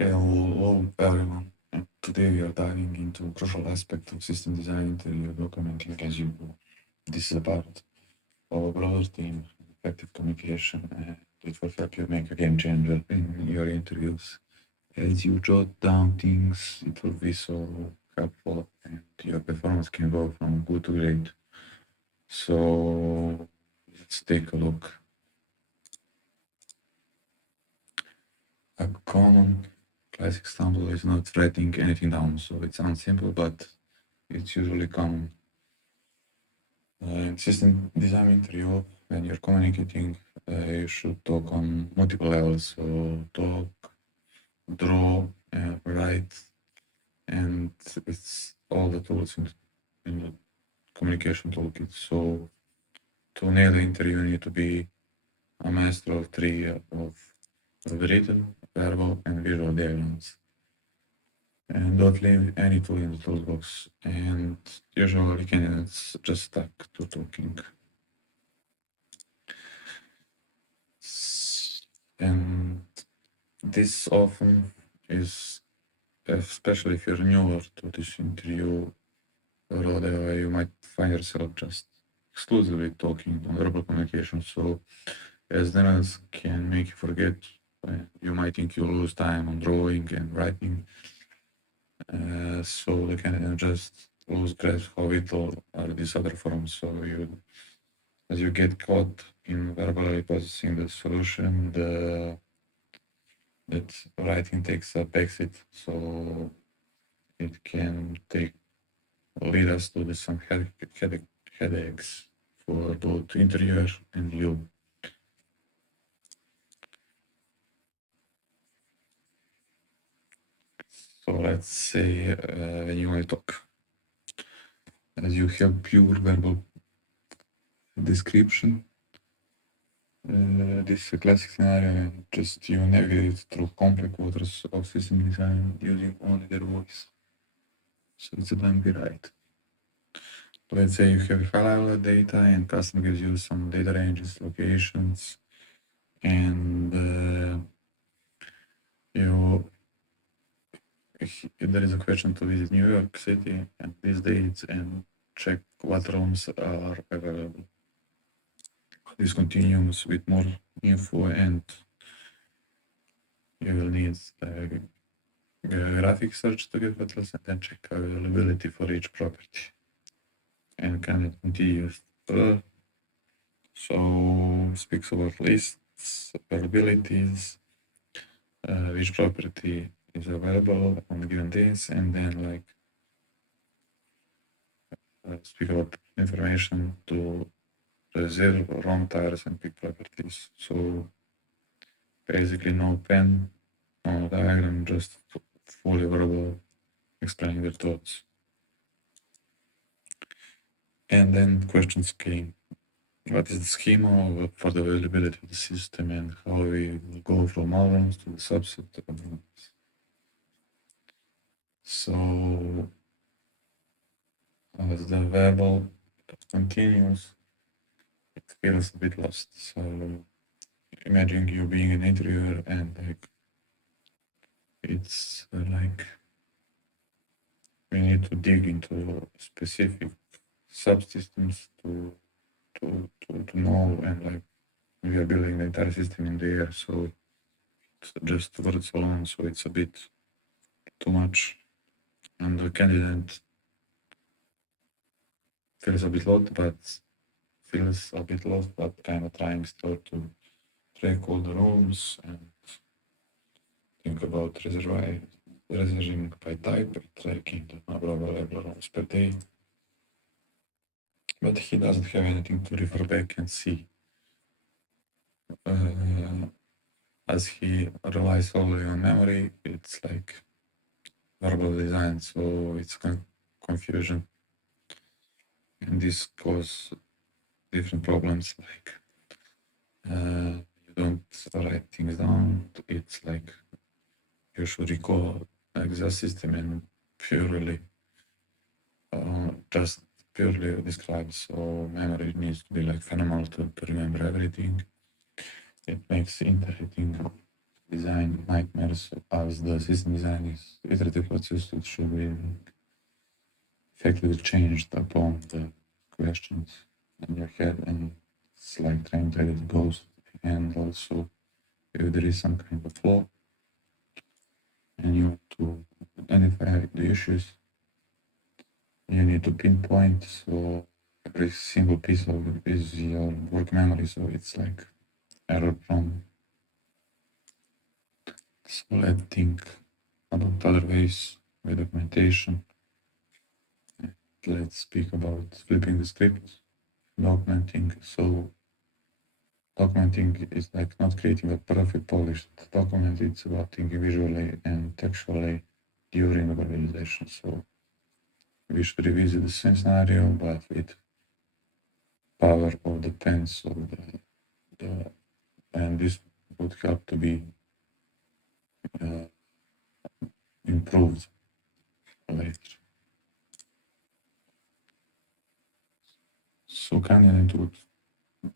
Hello everyone, and today we are diving into a crucial aspect of system design interior documenting as you go. This is a part of a broader theme, effective communication, and it will help you make a game changer in your interviews. As you jot down things, it will be so helpful and your performance can go from good to great. So let's take a look. A common classic example is not writing anything down, so it sounds simple, but it's usually common. In system design interview, when you're communicating, you should talk on multiple levels. So talk, draw, write, and it's all the tools in the communication toolkit. So to nail the interview, you need to be a master of three of written, verbal, and visual diagrams. And don't leave any tool in the toolbox. And usually candidates just stuck to talking. And this often is, especially if you're newer to this interview role, you might find yourself just exclusively talking on verbal communication. So as else can make you forget, you might think you lose time on drawing and writing. So they can just lose grasp how vital are these other forms. So as you get caught in verbally processing the solution, that writing takes a backseat. So it can lead us to some headaches for both interviewer and you. So let's say when you want to talk, as you have pure verbal description, this is a classic scenario, just you navigate through complex waters of system design using only their voice. So it's a bumpy ride. Let's say you have high-level data and customer gives you some data ranges, locations, and there is a question to visit New York City and these dates and check what rooms are available. This continues with more info, and you will need graphic search to get hotels and then check availability for each property. And can it continues further? So speaks about lists, availabilities, which property is available on given days, and then speak about information to reserve wrong tires and pick properties. So basically no pen, no diagram, just fully verbal explaining their thoughts. And then questions came. What is the schema for the availability of the system and how we go from all rooms to the subset of rooms? So as the verbal continues, it feels a bit lost. So imagine you being an interviewer and it's like we need to dig into specific subsystems to know, and we are building the entire system in the air, so it's just words alone, so it's a bit too much, and the candidate feels a bit lost, but kind of trying still to track all the rooms and think about reserving by type, tracking the number of available rooms per day. But he doesn't have anything to refer back and see, as he relies solely on memory. It's like verbal design, so it's confusion, and this causes different problems, like you don't write things down. It's like you should recall the system and just purely describe. So memory needs to be like phenomenal to remember everything. It makes interpreting design design nightmares as the system design is iterative process that should be effectively changed upon the questions in your head, and it's like trying to edit ghost. And also, if there is some kind of flaw and you want to identify the issues, you need to pinpoint. So every single piece of it is your work memory, so it's like error prone. So let's think about other ways with documentation. Let's speak about flipping the script, documenting. So documenting is like not creating a perfect polished document, it's about thinking visually and textually during the organization. So we should revisit the same scenario, but with power of the pencil, and this would help to be improved later. So candidate would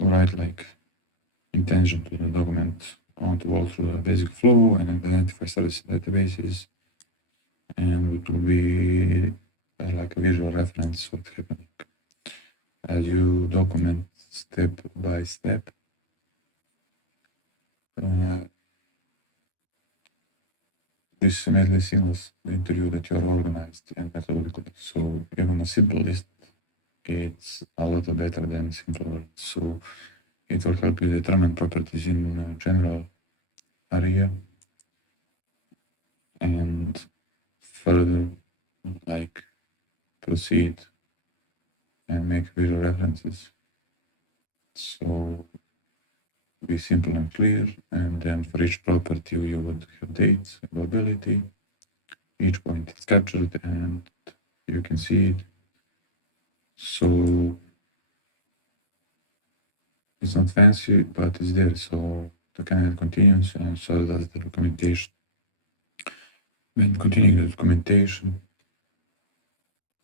write like intention to the document. I want to walk through the basic flow and identify service databases, and it will be like a visual reference what's happening. As you document step by step, this immediately signals the interview that you are organized and methodological. So even a simple list, it's a lot better than simple words. So it will help you determine properties in a general area and further like proceed and make visual references. So be simple and clear, and then for each property you would have dates, availability, each point is captured and you can see it. So it's not fancy, but it's there. So the candidate continues, and so does the documentation. When continuing the documentation,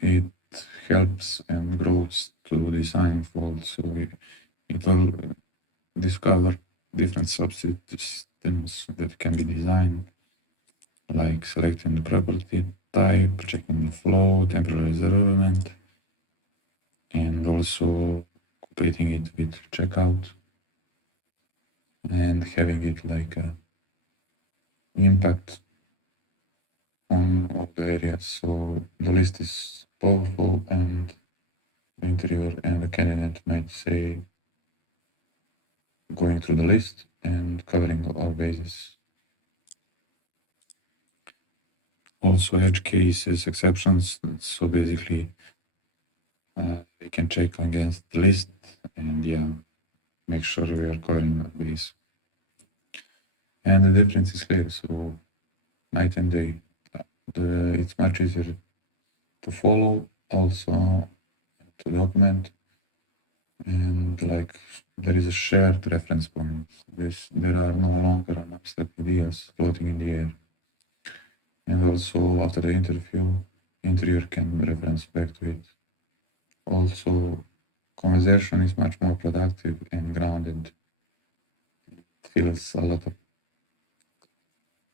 it helps and grows to design faults. So it will discover different subsystems that can be designed, like selecting the property type, checking the flow, temporary reservement, and also completing it with checkout and having it like a impact on all the areas. So the list is powerful, and the interviewer and the candidate might say going through the list and covering all bases. Also edge cases, exceptions. So basically we can check against the list and make sure we are covering that base. And the difference is clear. So night and day, it's much easier to follow, also to document, and like there is a shared reference point. There are no longer abstract ideas floating in the air. And also after the interviewer can reference back to it. Also, conversation is much more productive and grounded. It feels a lot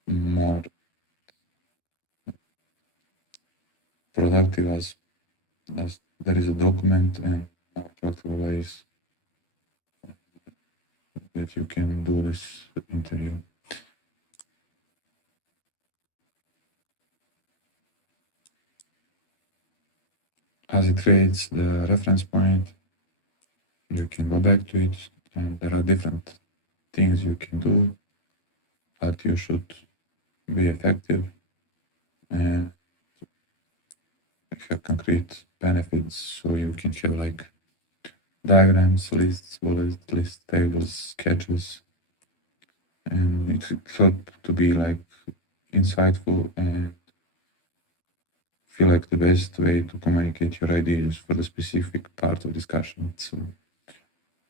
more productive as there is a document and more practical ways that you can do this interview. As it creates the reference point, you can go back to it, and there are different things you can do, but you should be effective and have concrete benefits. So you can have like diagrams, lists, bullet lists, tables, sketches, and it help to be like insightful and feel like the best way to communicate your ideas for the specific part of discussion. So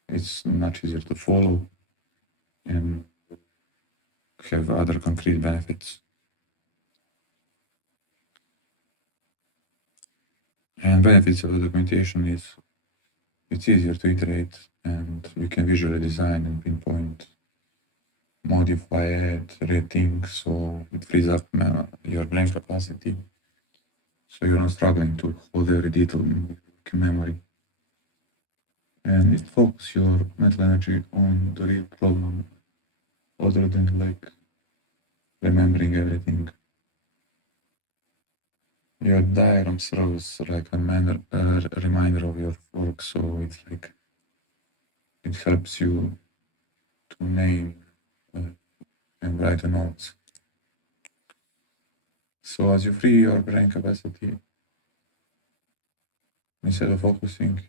it's much easier to follow and have other concrete benefits. And benefits of the documentation is it's easier to iterate, and you can visually design and pinpoint modify it, rethink, so it frees up your brain capacity. So you're not struggling to hold every detail in memory. And it focuses your mental energy on the real problem other than like remembering everything. Your diagram serves like a reminder of your work, so it's like it helps you to name and write the notes. So as you free your brain capacity, instead of focusing,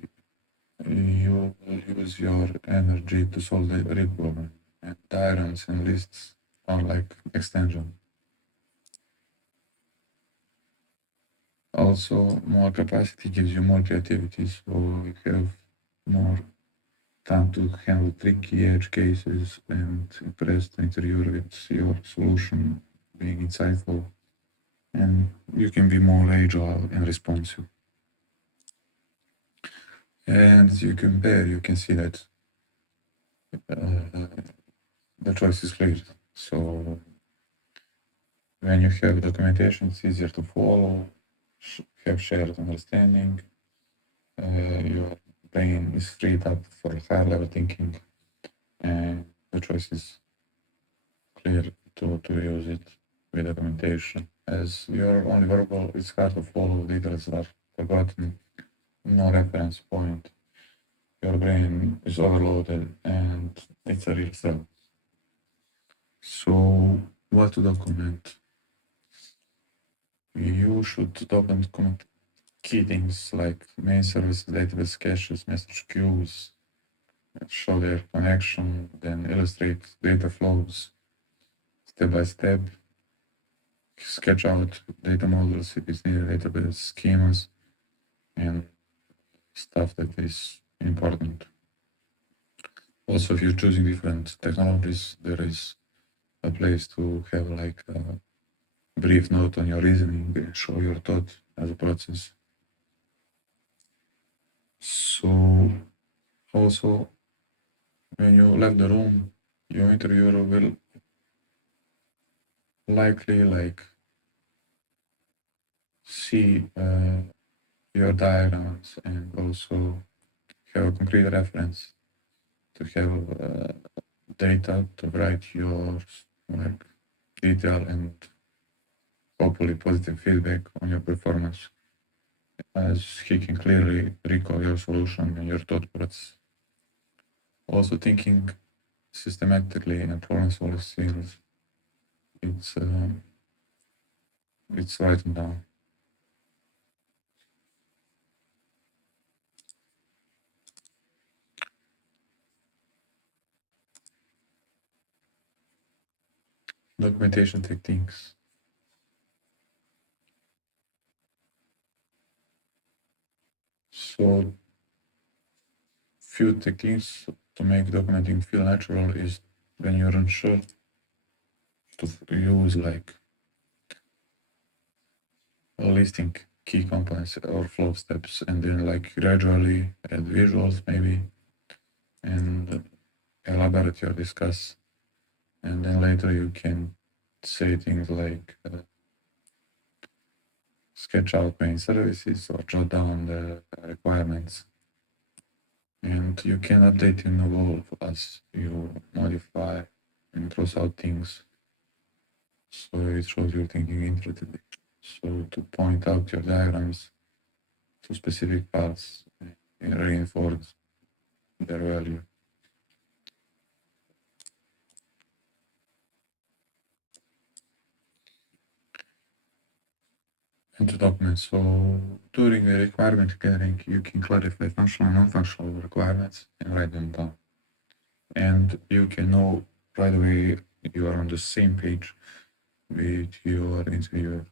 you will use your energy to solve the real problem. And diagrams and lists are like extension. Also, more capacity gives you more creativity, so you have more time to handle tricky edge cases and impress the interviewer with your solution being insightful, and you can be more agile and responsive. And as you compare, you can see that the choice is clear. So when you have documentation, it's easier to follow, have shared understanding, your brain is freed up for higher level thinking, and the choice is clear to use it with documentation. As you're only verbal, it's hard to follow, details are forgotten, no reference point. Your brain is overloaded and it's a real cell. So, what to document? You should document key things like main service, database caches, message queues, show their connection, then illustrate data flows step by step, sketch out data models if it's needed, database schemas, and stuff that is important. Also, if you're choosing different technologies, there is a place to have like a brief note on your reasoning and show your thought as a process. So, also, when you left the room, your interviewer will likely like see your diagrams and also have a concrete reference to have data to write your like detail and hopefully positive feedback on your performance, as he can clearly recall your solution and your thought process. Also, thinking systematically and problem solving skills, it's written down. Documentation techniques. So, few techniques to make documenting feel natural is when you're unsure to use like listing key components or flow steps, and then like gradually add visuals maybe and elaborate or discuss, and then later you can say things like sketch out main services or jot down the requirements, and you can update and evolve as you modify and cross out things, so it shows you're thinking iteratively. So to point out your diagrams to specific paths and reinforce their value. And to document. So during the requirement gathering, you can clarify functional and non-functional requirements and write them down. And you can know right away you are on the same page with your interviewer.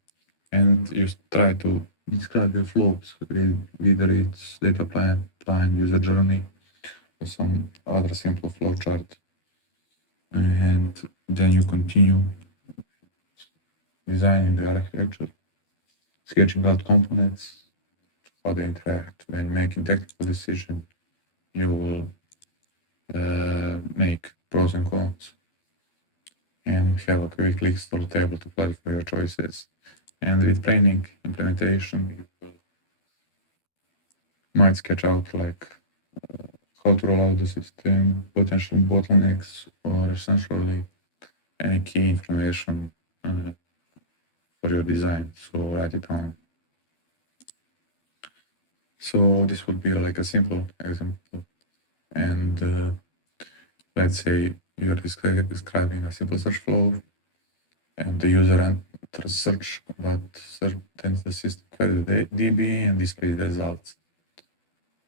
And you try to describe your flows, whether it's data plan, user journey, or some other simple flow chart. And then you continue designing the architecture, sketching out components, how they interact. When making technical decision, you will make pros and cons. and have a quick click store table to clarify your choices. And with training implementation, you might sketch out like how to roll out the system, potential bottlenecks, or essentially any key information for your design. So write it down. So this would be like a simple example. And let's say you're describing a simple search flow, and the user enters search what sends the system query the DB and displays the results.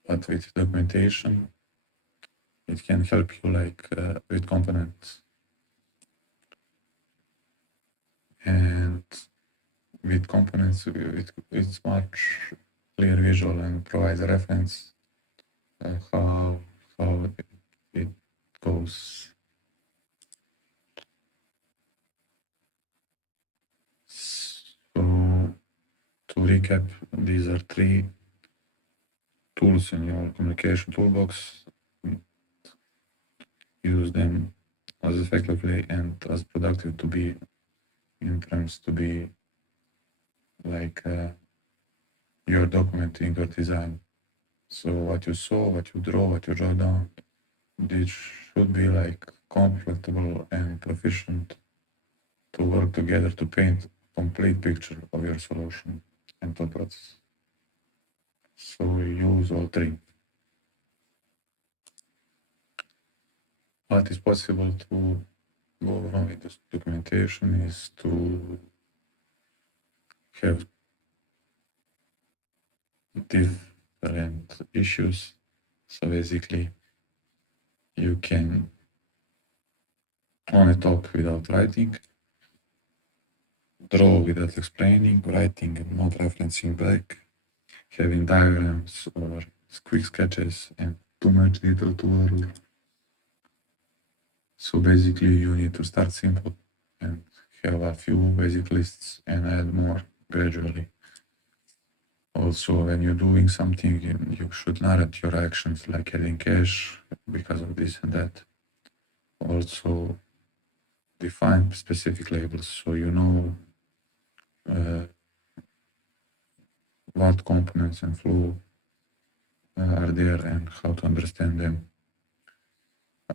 But with documentation, it can help you like with components. And with components, it's much clear visual and provides a reference how it goes. So to recap, these are 3 tools in your communication toolbox. Use them as effectively and as productive to be in terms to be like you're documenting your design. So what you saw, what you draw, what you jot down, this should be like comfortable and proficient to work together to paint a complete picture of your solution and the process. So we use all 3. What is possible to go wrong with this documentation is to have different issues. So basically, you can only talk without writing, draw without explaining, writing and not referencing back, having diagrams or quick sketches and too much detail to overlook. So basically, you need to start simple and have a few basic lists and add more gradually. Also, when you're doing something, you should narrate your actions, like adding cache because of this and that. Also, define specific labels so you know what components and flow are there and how to understand them.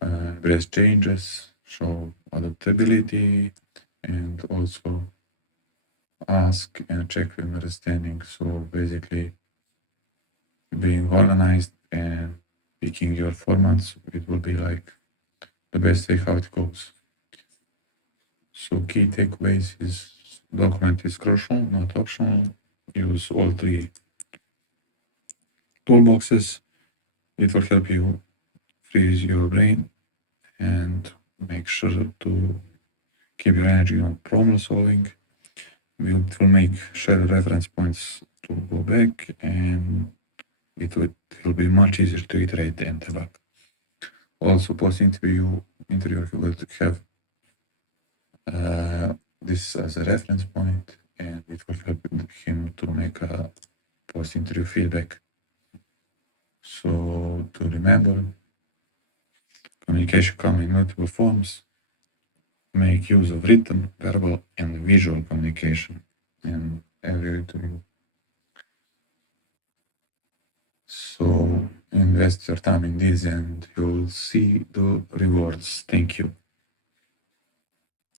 Embrace changes, show adaptability, and also ask and check with understanding. So basically, being organized and picking your formats, it will be like the best way how it goes. So key takeaways is document is crucial, not optional. Use all 3 toolboxes. It will help you freeze your brain and make sure to keep your energy on problem solving. It will make shared reference points to go back, and it will be much easier to iterate and debug. Also, post-interview will have this as a reference point, and it will help him to make a post-interview feedback. So to remember, communication comes in multiple forms. Make use of written, verbal, and visual communication in every interview. So invest your time in this and you'll see the rewards. Thank you.